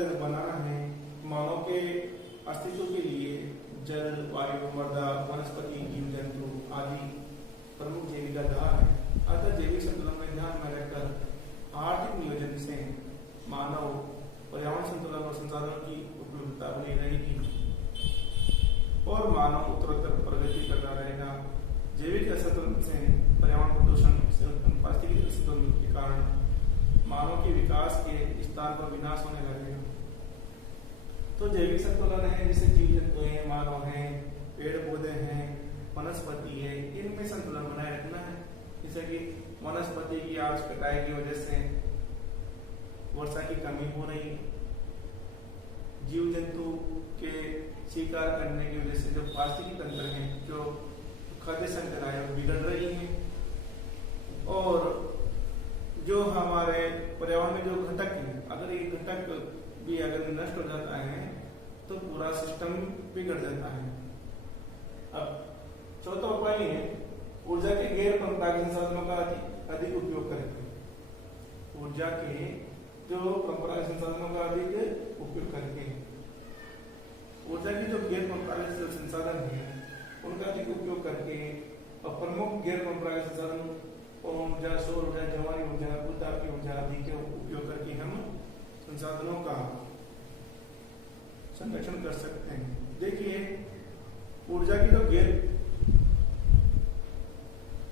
सुविधाजनक बनाना है। मानव के अस्तित्व के लिए जल, वायु, मृदा, वनस्पति, जीव जंतु आदि प्रमुख जैविक आधार है। अतः जैविक संतुलन में ध्यान में रखकर आर्थिक नियोजन से मानव पर्यावरण संतुलन और संसाधनों की उपलब्धता बनी रहेगी और मानव उत्तरोत्तर प्रगति करता रहेगा। जैविक असंतुलन से पर्यावरण प्रदूषण से उत्पन्न पारिस्थितिक असंतुलन के कारण मानव के विकास के स्थान पर विनाश होने लगेगा। तो जैविक संतुलन है जैसे जीव जंतु हैं, मानव हैं, पेड़ पौधे हैं, वनस्पति है, इनमें संतुलन बनाए रखना है। जैसे कि वनस्पति की आज कटाई की वजह से वर्षा की कमी हो रही है, जीव जंतु के शिकार करने की वजह से जो पारिस्थितिक तंत्र है, जो खाद्य श्रृंखला है, बिगड़ रही है और जो हमारे पर्यावरण में जो घटक है, अगर ये घटक भी अगर नष्ट हो जाता है तो पूरा सिस्टम बिगड़ जाता है। अब चौथा उपाय है ऊर्जा के गैर परंपरागत संसाधनों का अधिक उपयोग करेंगे। ऊर्जा के जो परंपरागत संसाधनों का अधिक उपयोग करके ऊर्जा की जो गैर परंपरागत संसाधन है उनका अधिक उपयोग करके और प्रमुख गैर परंपरागत संसाधन ऊर्जा, सौर ऊर्जा, जवानी ऊर्जा, भूतापीय ऊर्जा आदि के उपयोग करके हम संसाधनों का संरक्षण कर सकते हैं। देखिए ऊर्जा की जो गैर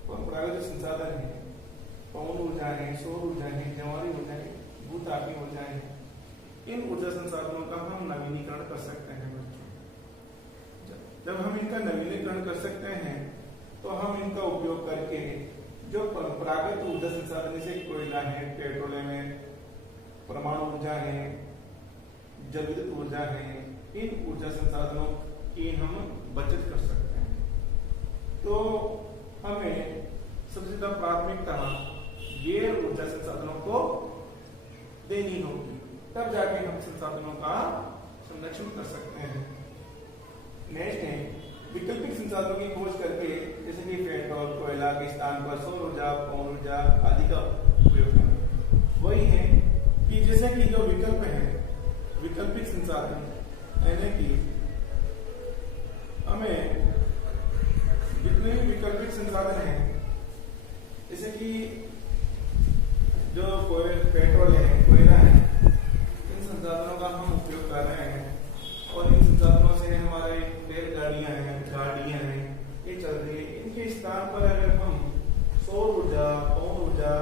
परंपरागत संसाधन है, पवन ऊर्जा है, सौर ऊर्जा है, जवानी ऊर्जा है, भूतापीय ऊर्जा है, इन ऊर्जा संसाधनों का हम नवीनीकरण कर सकते हैं। जब हम इनका नवीनीकरण कर सकते हैं तो हम इनका उपयोग करके जो परंपरागत ऊर्जा संसाधन जैसे कोयला है, पेट्रोलियम है, परमाणु ऊर्जा है, जल विद्युत ऊर्जा है, इन ऊर्जा संसाधनों की हम बचत कर सकते हैं। तो हमें सबसे ज्यादा प्राथमिकता गैर ऊर्जा संसाधनों को देनी होगी, तब जाके हम संसाधनों का संरक्षण कर सकते हैं। नेक्स्ट है वैकल्पिक संसाधनों की खोज करके जैसे कि पेट्रोल, कोयला के स्थान पर सौर ऊर्जा, पवन ऊर्जा आदि का उपयोग करना। वही है कि जैसे कि जो विकल्प है, वैकल्पिक संसाधन यानी कि हमें जितने भी वैकल्पिक संसाधन हैं जैसे कि जो पेट्रोल है, कोयला है, इन संसाधनों का हम उपयोग कर रहे हैं और इन संसाधनों से हमारे रेलगाड़ियां हैं, गाड़ियां हैं, ये चल रही है। इनके स्थान पर अगर हम सौर ऊर्जा, पवन ऊर्जा,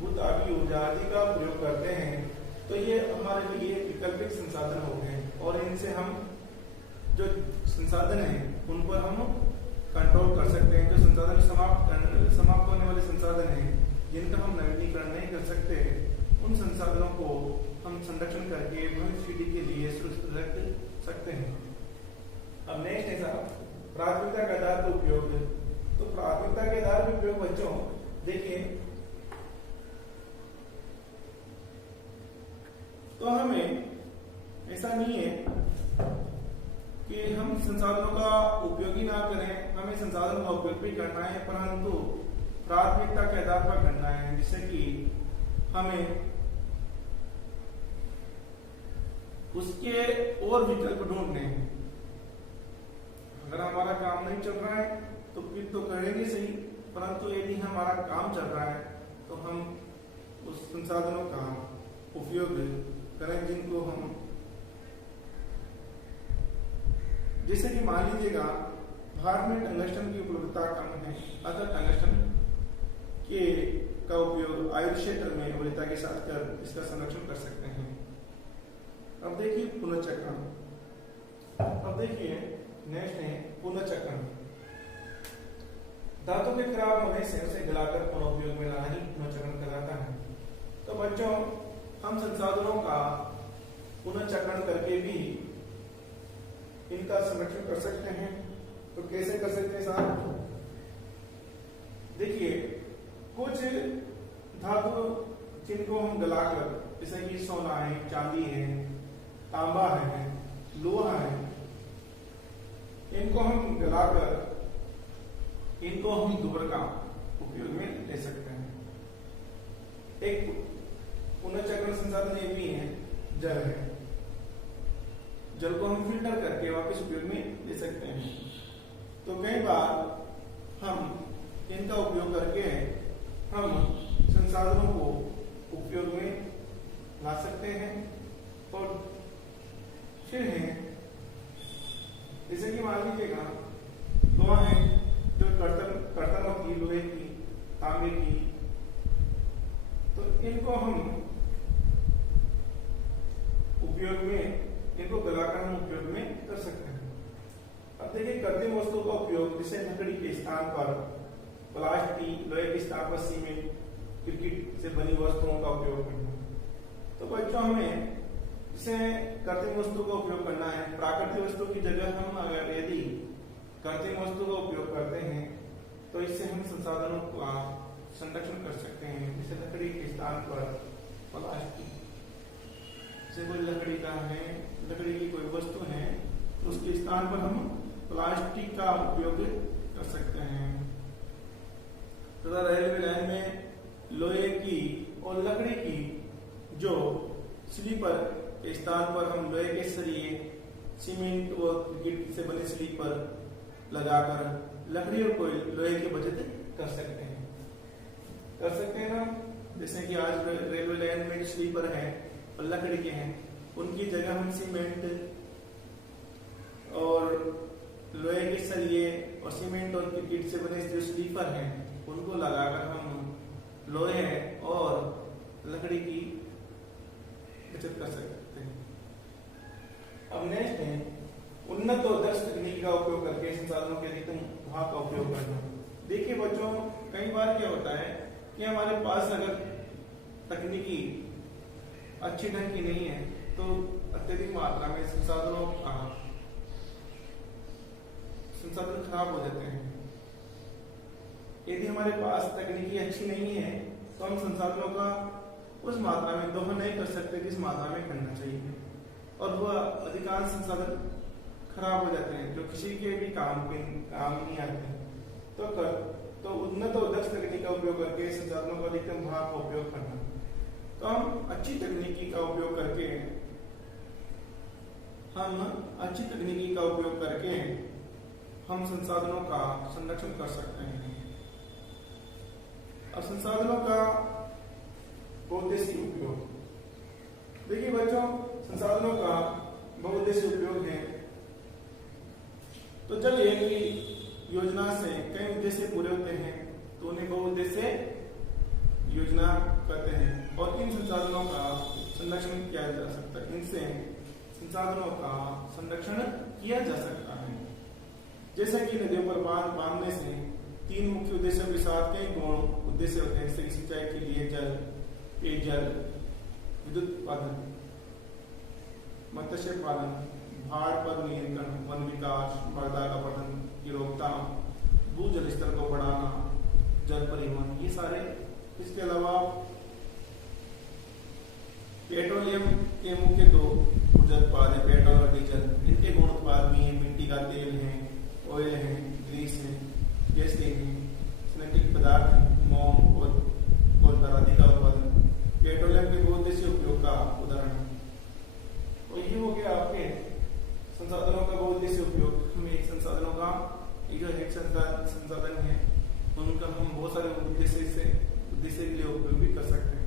भूतापीय ऊर्जा आदि का प्रयोग करते हैं तो ये हमारे लिए वैकल्पिक संसाधन हो गए और इनसे हम जो संसाधन है उन पर हम कंट्रोल कर सकते हैं। जो संसाधन समाप्त होने वाले संसाधन हैं जिनका हम नवीनीकरण नहीं कर सकते, उन संसाधनों को हम संरक्षण करके भविष्य पीढ़ी के लिए सुरक्षित रख सकते हैं। अब नेक्स्ट है साहब प्राथमिकता के आधार पर उपयोग। तो प्राथमिकता के आधार पर उपयोग बच्चों देखिए, तो हमें ऐसा नहीं है कि हम संसाधनों का उपयोग ही ना करें, हमें संसाधनों का उपयोग भी करना है, परंतु प्राथमिकता के आधार पर करना है। जिससे कि हमें उसके और विकल्प ढूंढने हैं। अगर हमारा काम नहीं चल रहा है तो फिर तो करेंगे सही, परंतु यदि हमारा काम चल रहा है तो हम उस संसाधनों का उपयोग करें जिनको हम, जैसे कि मान लीजिएगा भारत में टंगस्टन की उपलब्धता कम है, अतः टंगस्टन के का उपयोग आयुर्वेद क्षेत्र में वरीयता के साथ कर इसका संरक्षण कर सकते हैं। अब देखिए पुनर्चक्रण। अब देखिए नेक्स्ट है पुनर्चक्रण। धातु के खराब होने से उसे गलाकर पुनः में लाना ही पुनर्चक्रण कहलाता है। तो बच्चों हम संसाधनों का पुनर्चक्रण करके भी इनका संरक्षण कर सकते हैं। तो कैसे कर सकते हैं साहब? देखिए कुछ धातु जिनको हम गलाकर, जैसे कि सोना है, चांदी है, तांबा है, लोहा है, इनको हम गलाकर इनको हम दोबारा उपयोग में ले सकते हैं। एक पुनर्चक्रण संसाधन ये भी है जल है। जल को हम फिल्टर करके वापस उपयोग में ले सकते हैं। तो कई बार हम इनका उपयोग करके हम संसाधनों को उपयोग में ला सकते हैं। और फिर है जैसे कि मान लीजिएगा लोहा है जो कर्तन होती लोहे की, तांबे की, तो इनको हम उपयोग में, इनको गलाकर हम उपयोग में कर सकते हैं। अब देखिए कृत्रिम वस्तु का उपयोग जैसे लकड़ी के स्थान पर प्लास्टिक, लोहे के स्थान पर सीमेंट, क्रिकेट से बनी वस्तुओं का उपयोग करना। तो बच्चों हमें जैसे कृत्रिम वस्तु का उपयोग करना है, प्राकृतिक वस्तु की जगह हम अगर यदि कृत्रिम वस्तु का उपयोग करते हैं तो इससे हम संसाधनों का संरक्षण कर सकते हैं। जैसे लकड़ी के स्थान पर प्लास्टिक, जैसे कोई लकड़ी का है, लकड़ी की कोई वस्तु है, तो उसके स्थान पर हम प्लास्टिक का उपयोग कर सकते हैं। तथा रेलवे लाइन में लोहे की और लकड़ी की जो स्लीपर के स्थान पर हम लोहे के सरिये, सीमेंट और गिट्टी से बने स्लीपर लगाकर लकड़ी और कोई लोहे की बचत कर सकते हैं ना। जैसे कि आज रेलवे लाइन में जो स्लीपर है और लकड़ी के हैं, उनकी जगह हम सीमेंट और लोहे के सरिये और सीमेंट और गिट्टी से बने जो स्लीपर हैं उनको लगाकर हम लोहे और लकड़ी की बचत कर सकते हैं। अब नेक्स्ट है उन्नत और दक्ष तकनीक का उपयोग करके संसाधनों के अधिकतम भाग का उपयोग करना। देखिए बच्चों, कई बार क्या होता है कि हमारे पास अगर तकनीकी अच्छी ढंग की नहीं है तो अत्यधिक मात्रा में संसाधन खराब हो जाते हैं। यदि हमारे पास तकनीकी अच्छी नहीं है तो हम संसाधनों का उस मात्रा में दोहन नहीं कर सकते जिस मात्रा में करना चाहिए, और वह अधिकांश संसाधन खराब हो जाते हैं जो किसी के भी काम नहीं आते। तो उन्नत और दक्ष तकनीक का उपयोग करके संसाधनों का अधिकतम भाग का उपयोग करना। तो हम अच्छी तकनीकी का उपयोग करके हम संसाधनों का संरक्षण कर सकते हैं। अब संसाधनों का बहुउद्देशीय उपयोग। देखिए बच्चों, संसाधनों का बहुउद्देशीय उपयोग है तो जल योजना से कई उद्देश्य पूरे होते हैं, तो उन्हें बहुउद्देशीय योजना कहते हैं। और इन संसाधनों का संरक्षण किया जा सकता है, इनसे संसाधनों का संरक्षण किया जा सकता है। जैसे कि नदियों पर बांध बांधने से 3 मुख्य उद्देश्यों के साथ कई गौण उद्देश्य होते हैं, जैसे सिंचाई के लिए जल, पेयजल, विद्युत उत्पादन, मत्स्य पालन, बाढ़ पर नियंत्रण, वन विकास, मृदा का अपरदन की रोकथाम, भूजल स्तर को बढ़ाना, जल परिवहन, ये सारे। इसके अलावा पेट्रोलियम के मुख्य 2 ऊर्जा उत्पाद है, पेट्रोल और डीजल। इनके गुण उत्पाद भी है, मिट्टी का तेल है, ऑयल है, ग्रीस है, गैस है, सिंथेटिक पदार्थ, मोम और दरादी का उत्पादन पेट्रोलियम के बहुउद्देशीय उपयोग का उदाहरण है। और ये हो गया आपके संसाधनों का बहुउद्देशीय उपयोग। हम एक संसाधनों का एक संसाधन है, उनका हम बहुत सारे उद्देश्य के लिए उपयोग भी कर सकते हैं।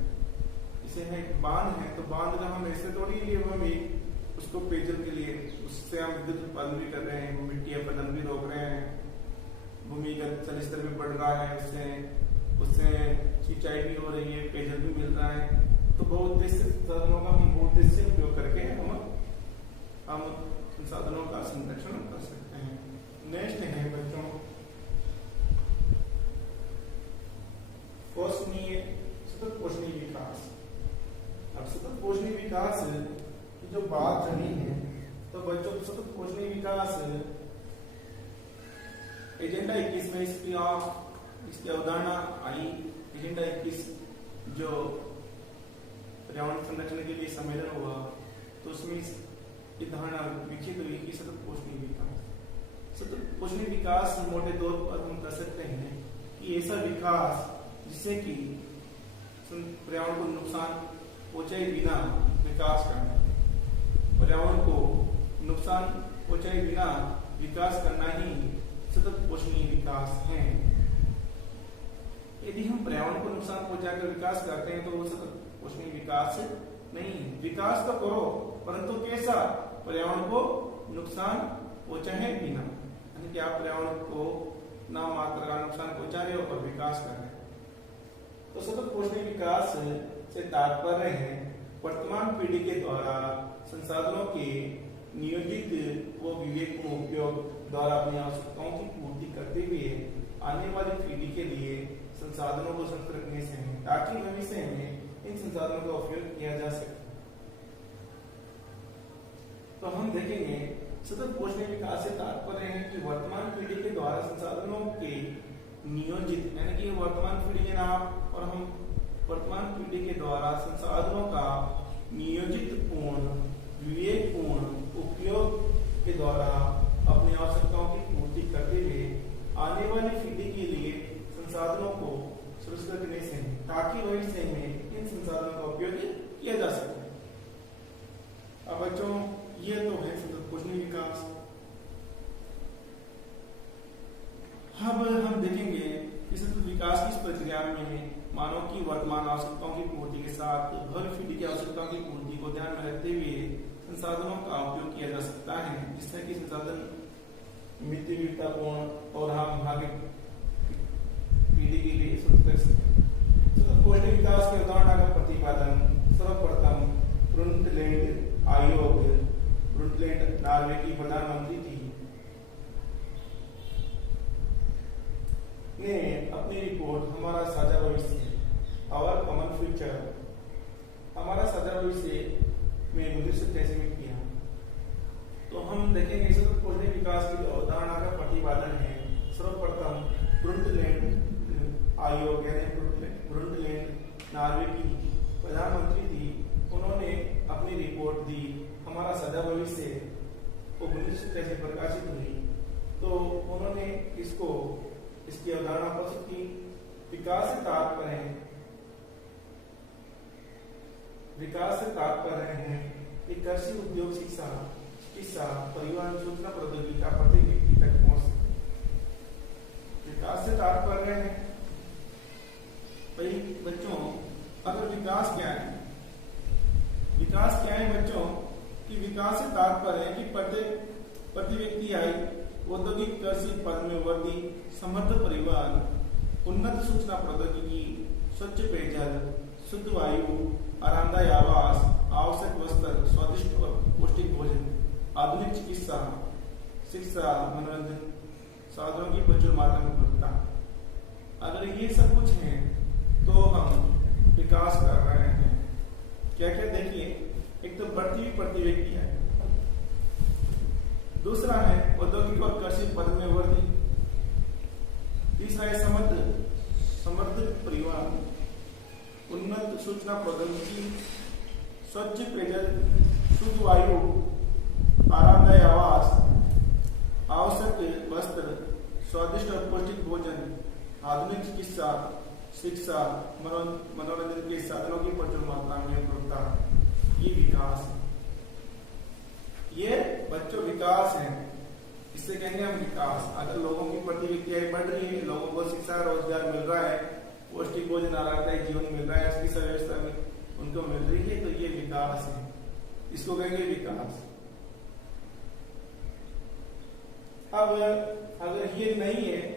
इसे है बांध है, तो बांध का हम ऐसे थोड़ी लिए हम उसको पेयजल के लिए, उससे हम विद्युत उत्पादन भी कर रहे हैं, मिट्टी अपरदन भी रोक रहे हैं, भूमिगत जल स्तर भी बढ़ रहा है, उससे सिंचाई भी हो रही है, पेयजल भी मिल रहा है। तो बहुउद्देश्य संसाधनों का हम बहुउद्देश्य उपयोग करके हम संसाधनों का संरक्षण कर सकते हैं। नेक्स्ट है बच्चों सतत पोषणीय विकास। अब सतत पोषणीय विकास की जो बात चली है, तो बच्चों सतत पोषणीय विकास एजेंडा 21 में इसकी अवधारणा आई। एजेंडा 21 जो पर्यावरण संरक्षण के लिए सम्मेलन हुआ, तो उसमें ये धारणा विकसित हुई कि सतत पोषणीय विकास। सतत पोषणीय विकास मोटे तौर पर हम कह सकते हैं कि ऐसा विकास जिससे कि पर्यावरण को नुकसान पहुंचाए बिना विकास करना। नुकसान पहुंचाए बिना विकास करना ही सतत पोषणीय विकास है। यदि हम पर्यावरण को नुकसान पहुंचाकर विकास करते हैं तो वो सतत पोषणीय विकास नहीं। विकास तो करो परंतु कैसा? पर्यावरण को नुकसान पहुंचाए बिना, यानी कि आप पर्यावरण को ना मात्र का नुकसान पहुंचा रहे हो और विकास कर रहे हो। तो सतत पोषणीय विकास से तात्पर्य है वर्तमान पीढ़ी के द्वारा संसाधनों के नियोजित व विवेकपूर्ण उपयोग द्वारा अपनी आवश्यकताओं की पूर्ति करते हुए आने वाली पीढ़ी के लिए संसाधनों को संरक्षित रखने से है, ताकि भविष्य में इन संसाधनों का उपयोग किया जा सके। तो हम देखेंगे सतत पोषणीय विकास से तात्पर्य है कि वर्तमान पीढ़ी के द्वारा संसाधनों के नियोजित, यानी कि वर्तमान पीढ़ी के नाम और हम वर्तमान पीढ़ी के द्वारा संसाधनों का नियोजित पूर्ण विवेकपूर्ण उपयोग के द्वारा अपनी आवश्यकताओं की पूर्ति करते हुए आने वाली पीढ़ी के लिए संसाधनों को सुरक्षित रखने से, ताकि भविष्य में इन संसाधनों का उपयोग किया जा सके। अब बच्चों ये तो है सतत पोषणीय विकास। अब हम देखेंगे कि सतत विकास की इस प्रक्रिया में मानव की वर्तमान आवश्यकताओं की पूर्ति के साथ भविष्य पीढ़ी की आवश्यकताओं की पूर्ति को ध्यान में रखते हुए संसाधनों का उपयोग किया जा सकता है, जिससे कि संसाधन मितव्ययितापूर्ण और हम आगे पीढ़ी के लिए सुरक्षित कर सकें। सतत पोषणीय विकास के उदाहरण का प्रतिपादन सर्वप्रथम ब्रुंडलैंड आयोग, ब्रुंडलैंड नॉर्वे की प्रधानमंत्री थी, ने अपनी रिपोर्ट हमारा साझा भविष्य, आवर कॉमन फ्यूचर, हमारा साझा भविष्य में 1983 में किया। तो हम देखेंगे सतत पोषणीय विकास की अवधारणा का प्रतिपादन है सर्वप्रथम ब्रुंडलैंड आयोग, यानी ब्रुंडलैंड नॉर्वे की प्रधानमंत्री थी, उन्होंने अपनी रिपोर्ट दी हमारा साझा भविष्य को 1983 प्रकाशित हुई। तो उन्होंने इसकी अवधारणा प्रस्तुत की। विकास से तात्पर्य है कि कृषि, उद्योग, शिक्षा, चिकित्सा, परिवहन, सूचना प्रौद्योगिकी का प्रत्येक व्यक्ति तक पहुंच। विकास से तात्पर्य है भाई बच्चों, अगर विकास क्या है? विकास क्या है बच्चों? कि विकास से तात्पर्य है कि प्रति व्यक्ति आय, औद्योगिक, कृषि, पद में वृद्धि, समृद्ध परिवहन, उन्नत सूचना प्रौद्योगिकी, स्वच्छ पेयजल, शुद्ध वायु, आरामदायक आवास, आवश्यक वस्त्र, स्वादिष्ट और पौष्टिक भोजन, आधुनिक चिकित्सा, शिक्षा, मनोरंजन साधनों की प्रचुर मात्रा में उपलब्धता। अगर ये सब कुछ है तो हम विकास कर रहे हैं। क्या क्या देखिए, एक तो बढ़ती हुई प्रति व्यक्ति है, दूसरा है औद्योगिक और कृषि पद में वृद्धि, तीसरा है समृद्ध परिवहन, उन्नत सूचना प्रौद्योगिकी, स्वच्छ पेयजल, शुद्ध वायु, आरामदायक आवास, आवश्यक वस्त्र, स्वादिष्ट और पौष्टिक भोजन, आधुनिक चिकित्सा, शिक्षा, मनोरंजन के साधनों की प्रचुर मात्रा में उपलब्धता। ये विकास है, ये बच्चों विकास है। इससे कहेंगे हम विकास। अगर लोगों की प्रति व्यक्ति आय बढ़ रही है, लोगों को शिक्षा, रोजगार मिल रहा है, पौष्टिक भोजन, आरामदायक जीवन मिल रहा है, चिकित्सा व्यवस्था में उनको मिल रही है, तो ये विकास है। इसको कहेंगे विकास। अब अगर ये नहीं है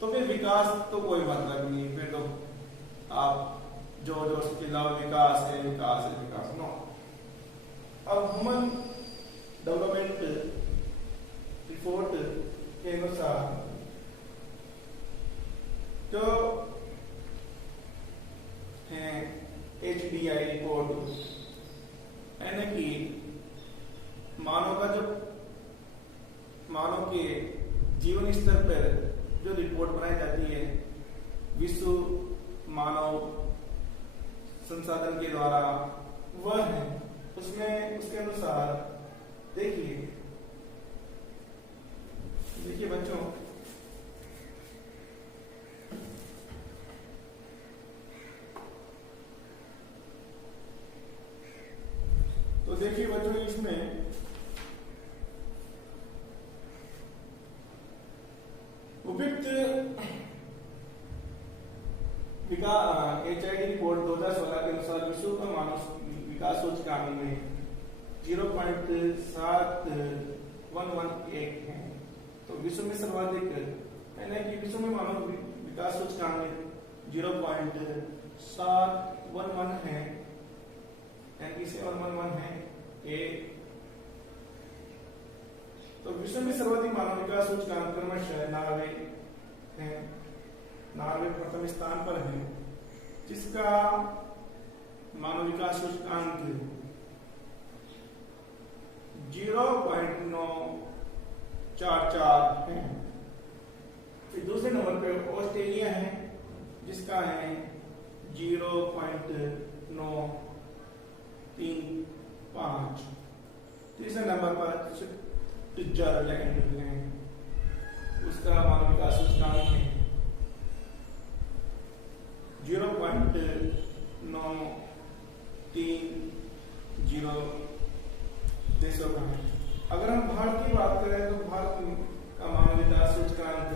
तो फिर विकास तो कोई मतलब नहीं, फिर तो आप जो चिल्लाओ विकास है विकास है विकास, नो। अब ह्यूमन डेवलपमेंट रिपोर्ट के अनुसार जो है HDI रिपोर्ट, यानी कि मानव के जीवन स्तर पर जो रिपोर्ट बनाई जाती है विश्व मानव संसाधन के द्वारा, वह है उसमें उसके अनुसार देखिए बच्चों, तो देखिए बच्चों, इसमें HID रिपोर्ट 2016 के अनुसार विश्व का मानव विकास सूचकांक में 0.7111 है। तो विश्व में सर्वाधिक यानी कि विश्व में मानव विकास सूचकांक में 0.711 है, यानी 711 है ए। तो विश्व में सर्वाधिक मानव विकास सूचकांक क्रमशः नॉर्वे है, नॉर्वे प्रथम स्थान पर है, जिसका मानव विकास सूचकांक 0.944 है। फिर दूसरे नंबर पे ऑस्ट्रेलिया है, जिसका है 0.935। तीसरे नंबर पर स्विट्जरलैंड है, उसका मानव विकास सूचकांक है 0.930 देशों का है। अगर हम भारत की बात करें तो भारत का मानव विकास सूचकांक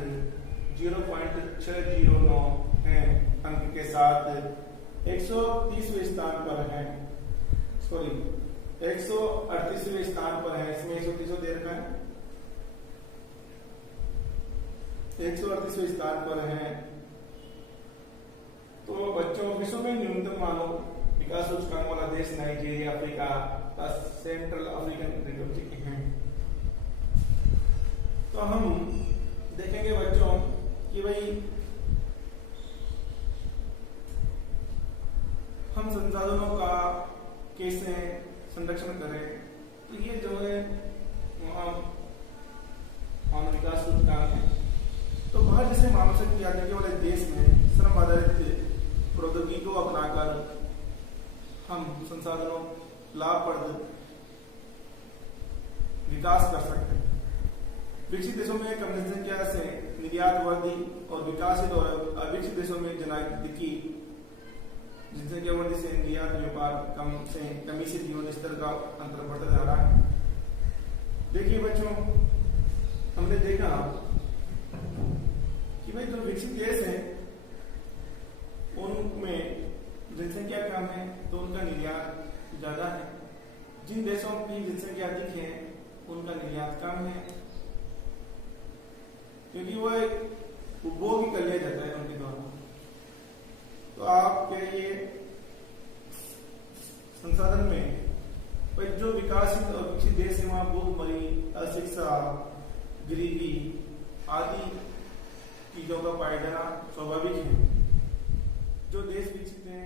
0.609 है अंक के साथ 130वें स्थान पर है, सॉरी 138वें स्थान पर है। इसमें 130 दे रखा है, 138वें स्थान पर है। तो बच्चों विश्व में न्यूनतम मानव विकास सूचकांक वाला देश नाइजीरिया, अफ्रीका का सेंट्रल अफ्रीकन रिपब्लिक है। तो हम देखेंगे बच्चों कि भाई हम संसाधनों का कैसे संरक्षण करें। तो ये जो है मानव विकास सूचकांक है। तो भारत जैसे मानव शक्ति आगे वाले देश में श्रम आधारित प्रौद्योगिकी को अपनाकर हम संसाधनों लाभप्रद विकास कर सकते हैं। विकसित देशों में कम जनसंख्या से निर्यात वृद्धि और विकासित और अविकसित देशों में जनआबादी जनसंख्या वृद्धि से निर्यात व्यापार कमी से जीवन स्तर का अंतर बढ़ता जा रहा है। देखिए बच्चों, हमने देखा कि भाई जो विकसित देश है उनमें जनसंख्या कम है तो उनका निर्यात ज्यादा है। जिन देशों की जनसंख्या अधिक है उनका निर्यात कम है, क्योंकि वो एक उपभोग ही कर लिया जाता है उनके द्वारा। तो आपके ये संसाधन में भाई जो विकासित और विकसित देश है वहां भूखमरी, अशिक्षा, गरीबी आदि चीजों का पाया जाना स्वाभाविक है। जो देश विकसित है